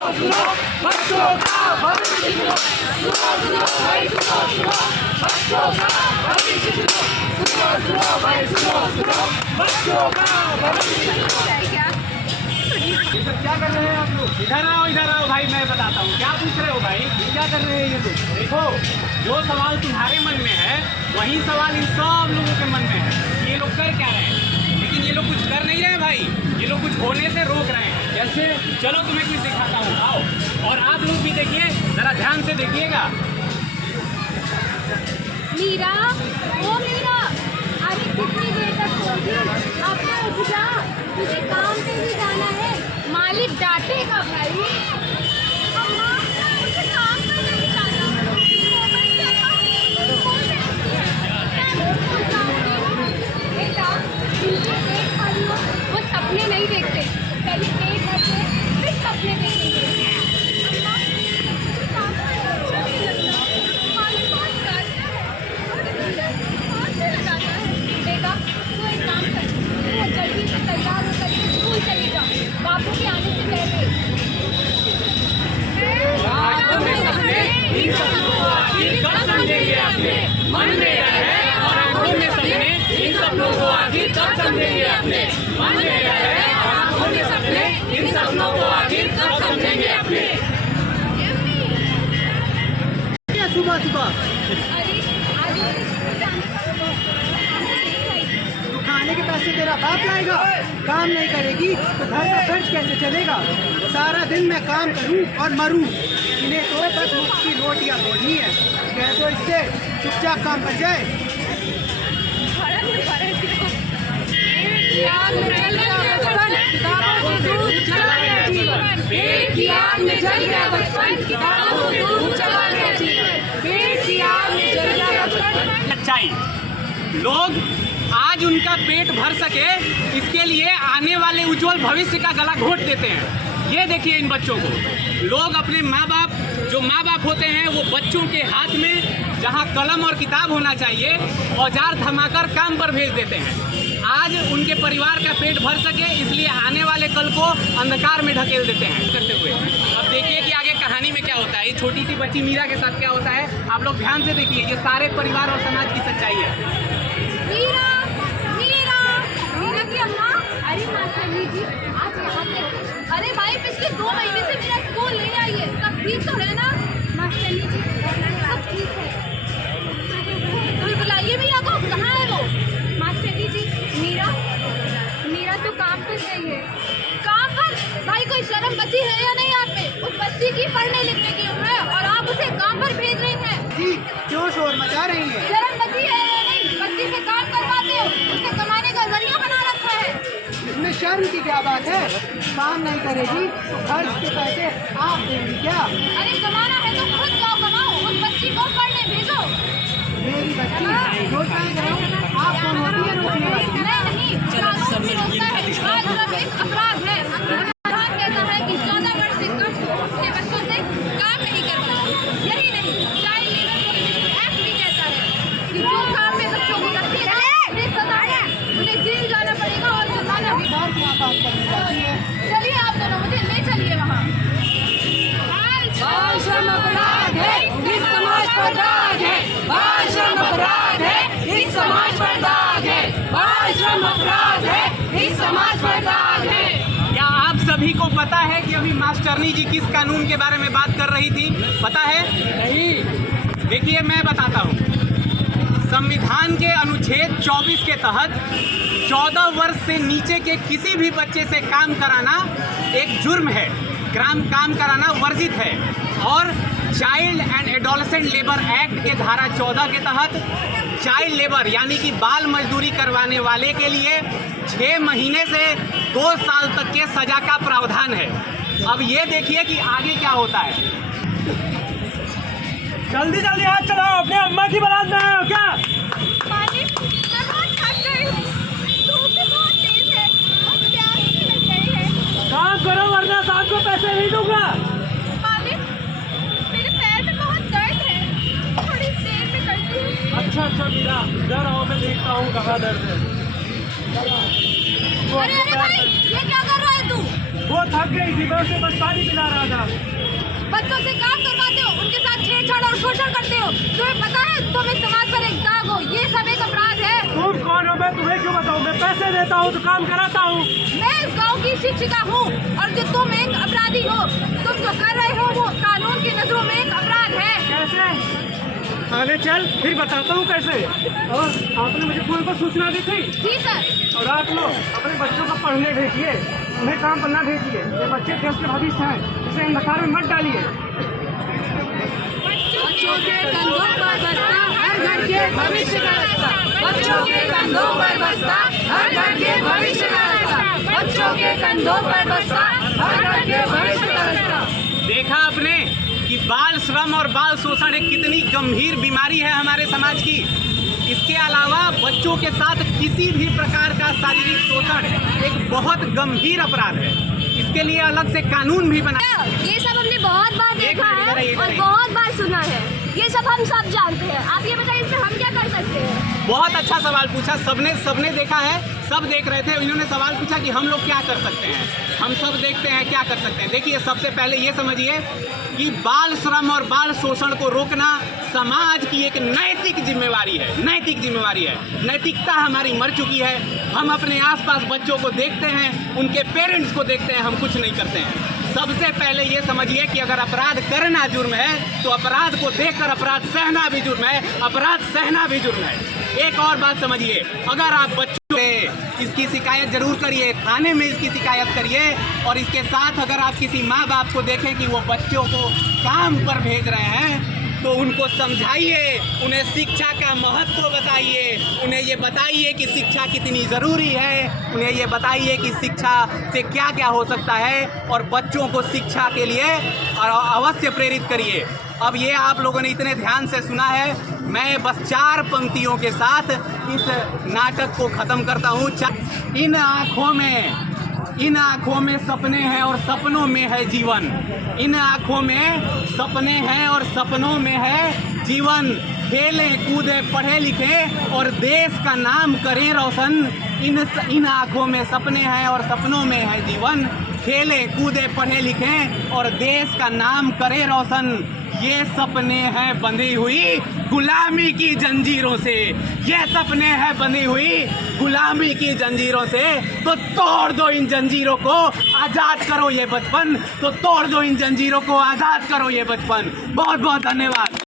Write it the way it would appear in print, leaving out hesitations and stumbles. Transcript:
सुनो बच्चों का भविष्य सुनो, सुनो भाई सुनो, बच्चों का भविष्य सुनो भाई सुनो, बच्चों का भविष्य क्या कर रहे हैं आप लोग? इधर आओ भाई, मैं बताता हूँ क्या पूछ रहे हो भाई। ये क्या कर रहे हैं ये लोग? देखो, जो सवाल तुम्हारे मन में है वही सवाल इन सब लोगों के मन में है। ये लोग कर क्या रहे हैं, लेकिन ये लोग कुछ कर नहीं रहे भाई, ये लोग कुछ होने से रोक रहे हैं। जैसे चलो तुम्हें कुछ दिखाता हूँ, आओ। और आप लोग भी देखिए, जरा ध्यान से देखिएगा। मीरा, ओ मीरा, अरे कितनी देर तक सोगी? अब तो उठ जा, तुझे काम पे भी जाना है। मालिक डांटेगा भाई। अम्मा, मुझे काम पे नहीं जाना। बेटा, जिनके पेट खाली हो वो सपने नहीं देखते, पहले पेट भरते फिर सपने देखेंगे। अम्मा, मुझे काम पे अच्छा नहीं लगता। मालिक बहुत डांटता है और मुझे हाथ से लगाता है। बेटा, तू एक काम कर, तू जल्दी से तैयार होकर के स्कूल चली जा, बापू के आने से पहले। इन सपनों को आखिर कब समझेंगे अपने? मन में डर है और आंखों में सपने, इन सपनों को आखिर कब समझेंगे अपने? मन में डर है और आंखों में सपने, इन सपनों को आखिर कब समझेंगे अपने? सुबह सुबह अरे तू खाने के पैसे तेरा बाप लाएगा, काम नहीं करेगी तो घर का खर्च कैसे चलेगा? सारा दिन मैं काम करूं और मरूं, इन्हें तो बस मुफ्त की रोटियां तोड़नी है। कह दो इससे चुपचाप काम कर जाए। सच्चाई, लोग आज उनका पेट भर सके इसके लिए आने वाले उज्जवल भविष्य का गला घोट देते हैं। ये देखिए इन बच्चों को, लोग अपने माँ बाप, जो माँ बाप होते हैं वो बच्चों के हाथ में जहाँ कलम और किताब होना चाहिए औजार थमाकर काम पर भेज देते हैं। आज उनके परिवार का पेट भर सके इसलिए आने वाले कल को अंधकार में ढकेल देते हैं करते हुए। अब देखिए कि आगे कहानी में क्या होता है। ये छोटी सी बच्ची मीरा के साथ क्या होता है, आप लोग ध्यान से देखिए। ये सारे परिवार और समाज की सच्चाई है। मीरा, मीरा, मीरा की अम्मा, अरे मास्टर जी आप यहाँ कैसे? अरे भाई पिछले 2 महीने से मेरा स्कूल नहीं आई है, सब ठीक तो है ना? मास्टर जी सब ठीक है। तो बुलाइए मीरा को, कहाँ है वो? मास्टर जी मीरा, मीरा तो काम पर गई है। काम पर? भाई कोई शर्म बची है या नहीं आप में? उस बच्ची की पढ़ने लिखने की उम्र है और आप उसे काम पर भेज रही हैं। जी क्यों शोर मचा रही है? शर्म बची है या नहीं? बच्ची से काम करवाते हो, उसे कमाने का जरिया बना रखा है। इसमें शर्म की क्या बात है? काम नहीं करेगी तो खर्च के पैसे आप देंगी क्या? अरे कमाना है तो खुद जाओ कमाओ, उस बच्ची को पढ़ने भेजो। मेरी बच्ची रोज आए जाओ, आप कौन होती है रोकने वाली? नहीं, कानून भी रोकता है, आज जब एक अपराध है। संविधान कहता है कि 14 वर्ष से कम के बच्चों से काम नहीं करना। यही नहीं, चाइल्ड लेबर एक्ट भी कहता है कि जो काम में बच्चों को लगती है उन्हें सजा है, उन्हें जेल जाना पड़ेगा और जुर्माना भी। चलिए आप दोनों मुझे ले चलिए वहाँ। बाल श्रम अपराध है, इस समाज पर दाग है। बाल श्रम अपराध है, इस समाज पर दाग है। बाल श्रम अपराध है, इस समाज पर दाग है। क्या आप सभी को पता है कि अभी मास्टरनी जी किस कानून के बारे में बात कर रही थी? पता है? नहीं। देखिए मैं बताता हूँ। संविधान के अनुच्छेद 24 के तहत 14 वर्ष से नीचे के किसी भी बच्चे से काम कराना एक जुर्म है, काम कराना वर्जित है। और child and adolescent labour act के धारा 14 के तहत चाइल्ड लेबर यानी कि बाल मजदूरी करवाने वाले के लिए 6 महीने से 2 साल तक के सजा का प्रावधान है। अब ये देखिए कि आगे क्या होता है। जल्दी जल्दी हाथ चलाओ, अपने अम्मा की बारात में आए हो क्या? मालिक, मैं बहुत थक गई हूँ, धूप भी बहुत तेज है और प्यास भी लग गई है। काम करो वरना शाम को पैसे नहीं दूंगा। मालिक, मेरे पैर में बहुत दर्द है, थोड़ी देर में करती हूँ। अच्छा मीरा, इधर आओ, मैं देखता हूँ कहाँ दर्द है। अरे भाई, ये क्या कर रहा है तू? वो थक गई थी, मैं उसे बस पानी पिला रहा था। बच्चों से काम करवाते हो, उनके साथ छेड़छाड़ और शोषण करते हो। तुम्हें पता है तुम इस समाज पर एक दाग हो। ये सब एक अपराध है। तुम कौन हो, मैं तुम्हें क्यों बताऊँ? मैं पैसे देता हूँ तो काम कराता हूँ। मैं इस गांव की शिक्षिका हूँ और जो तुम एक अपराधी हो। तुम जो कर रहे हो वो कानून की नजरों में एक अपराध है। कैसे? आगे चल, फिर बताता हूँ कैसे। और आपने मुझे फोन पर सूचना दी थी। जी सर। और आप लोग अपने बच्चों को पढ़ने भेजिए, उन्हें काम करना भेजिए। ये बच्चे देश के भविष्य हैं, इसे अंधकार में मत डालिए। बच्चों के कंधों पर बस्ता हर घर के भविष्य का रास्ता। बच्चों के कंधों पर बस्ता हर घर के भविष्य का रास्ता। बच्चों के कंधों पर बस्ता हर घर के भविष्य का रास्ता। देखा आपने कि बाल श्रम और बाल शोषण एक कितनी गंभीर बीमारी है हमारे समाज की। इसके अलावा बच्चों के साथ किसी भी प्रकार का शारीरिक शोषण एक बहुत गंभीर अपराध है। इसके लिए अलग से कानून भी बना। ये सब हमने बहुत बार देखा है और बहुत बार सुना है। ये सब हम सब जानते हैं। आप ये बताइए इसमें हम क्या कर सकते हैं? बहुत अच्छा सवाल पूछा। सबने देखा है, सब देख रहे थे। इन्होंने सवाल पूछा कि हम लोग क्या कर सकते हैं। हम सब देखते हैं क्या कर सकते हैं। देखिए, सबसे पहले ये समझिए कि बाल श्रम और बाल शोषण को रोकना समाज की एक नैतिक जिम्मेवारी है। नैतिक जिम्मेवारी है। नैतिकता हमारी मर चुकी है। हम अपने आसपास बच्चों को देखते हैं, उनके पेरेंट्स को देखते हैं, हम कुछ नहीं करते हैं। सबसे पहले ये समझिए कि अगर अपराध करना जुर्म है तो अपराध को देखकर अपराध सहना भी जुर्म है। अपराध सहना भी जुर्म है। एक और बात समझिए, अगर आप बच्चों से इसकी शिकायत जरूर करिए, थाने में इसकी शिकायत करिए। और इसके साथ अगर आप किसी माँ बाप को देखें कि वो बच्चों को काम पर भेज रहे हैं तो उनको समझाइए, उन्हें शिक्षा का महत्व बताइए, उन्हें ये बताइए कि शिक्षा कितनी ज़रूरी है, उन्हें ये बताइए कि शिक्षा से क्या क्या हो सकता है और बच्चों को शिक्षा के लिए अवश्य प्रेरित करिए। अब ये आप लोगों ने इतने ध्यान से सुना है, मैं बस 4 पंक्तियों के साथ इस नाटक को ख़त्म करता हूँ। इन आँखों में सपने हैं और सपनों में है जीवन। इन आँखों में सपने हैं और सपनों में है जीवन। खेलें कूदें पढ़े लिखें और देश का नाम करें रोशन। इन आँखों में सपने हैं और सपनों में है जीवन। खेलें कूदें पढ़े लिखें और देश का नाम करें रोशन। ये सपने हैं बंधी हुई गुलामी की जंजीरों से। ये सपने हैं बंधी हुई गुलामी की जंजीरों से। तो तोड़ दो इन जंजीरों को, आज़ाद करो ये बचपन। तो तोड़ दो इन जंजीरों को, आज़ाद करो ये बचपन। बहुत बहुत धन्यवाद।